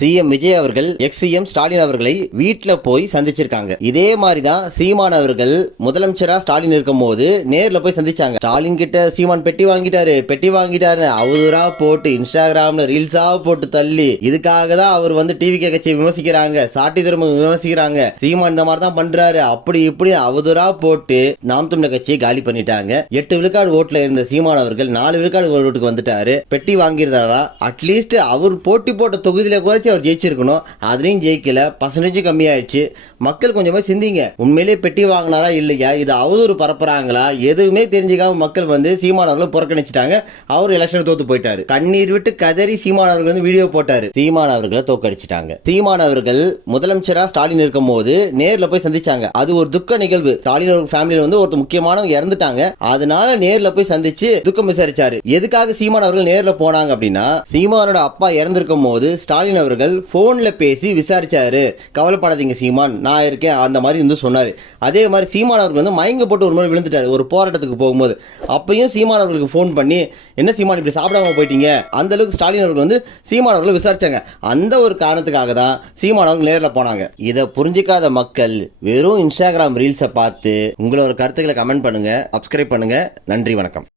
CM Vijay அவர்கள் X-CM Stalin அவர்களை வீட்டுல போய் சந்திச்சிருக்காங்க. இதே மாதிரிதான் சீமான் அவர்கள் முதலமைச்சரா ஸ்டாலின் இருக்கும் போது நேர்ல போய் சந்திச்சாங்க. ஸ்டாலின் கிட்ட சீமான் பெட்டி வாங்கிட்டாரு அவரா போட்டு இன்ஸ்டாகிராம்ல ரீல்ஸா போட்டு தள்ளி இதுக்காக தான் அவர் டிவி கட்சியை விமர்சிக்கிறாங்க, சாட்டி திரும்ப விமர்சிக்கிறாங்க. சீமான் இந்த மாதிரி தான் பண்றாரு அப்படி இப்படி அவதூறா போட்டு நாம் தமிழர் கட்சியை காலி பண்ணிட்டாங்க. 8 விழுக்காடு ஓட்டுல இருந்த சீமான் அவர்கள் 4 விழுக்காடு ஓட்டுக்கு வந்துட்டாரு. பெட்டி வாங்கியிருந்தாரா? அட்லீஸ்ட் அவர் போட்டி போட்ட தொகுதியில குறைச்சி அவர் ஜெயிச்சிருக்கணும். அதுலயும் ஜெயிக்கல, பர்சன்டேஜ் கம்மியாயிடுச்சு. மக்கள் கொஞ்சமா சிந்திங்க, உண்மையிலேயே பெட்டி வாங்கினாரா இல்லையா, இது அவதூறு பரப்புறாங்களா, எதுவுமே தெரிஞ்சுக்காம மக்கள் சீமான் அவர்களை புறக்கணிச்சிட்டாங்க. அவர் எலெக்ஷன் தோத்து போயிட்டாரு. கண்ணீர் விட்டு கதறி சீமான் அவர்கள் வீடியோ போட்டாரு. சீமான் அவர்களை தோக்கடிச்சிட்டாங்க. சீமான் அவர்கள் முதலமைச்சரா ஸ்டாலின் இருக்கும் போது நேர்ல போய் சந்திச்சாங்க. அது ஒரு துக்க நிகழ்வு. ஸ்டாலின் அவர்கள் ஃபேமிலியில ஒரு முக்கியமானவங்க இறந்துட்டாங்க. அதனால நேர்ல போய் சந்திச்சு துக்கம் விசாரிச்சாரு. எதுக்காக சீமான் அவர்கள் நேர்ல போனாங்க அப்படின்னா, சீமானோட அப்பா இறந்திருக்கும் போது ஸ்டாலின் அவர்கள் போன்ல பேசி விசாரிச்சாரு. கவலைப்படாதீங்க சீமான், நான் இருக்கேன் அந்த மாதிரி சொன்னாரு. அதே மாதிரி சீமான் அவர்கள் மயங்க போட்டு ஒரு முறை விழுந்துட்டாரு ஒரு போராட்டத்துக்கு போகும்போது. அப்பயும் சீமான் அவர்களுக்கு போன் பண்ணி, என்ன சீமான் இப்படி சாப்பிடாம போயிட்டீங்க, அந்த அளவுக்கு ஸ்டாலின் அவர்கள் சீமான் அவர்களை விசாரிச்சாங்க. அந்த ஒரு காரணத்துக்காக தான் சீமான் அவர்கள் நேரில் போனாங்க. இதை புரிஞ்சிக்காத மக்கள் வெறும் இன்ஸ்டாகிராம் ரீல்ஸை பார்த்து உங்களோட கருத்துக்களை கமெண்ட் பண்ணுங்க, சப்ஸ்கிரைப் பண்ணுங்க. நன்றி, வணக்கம்.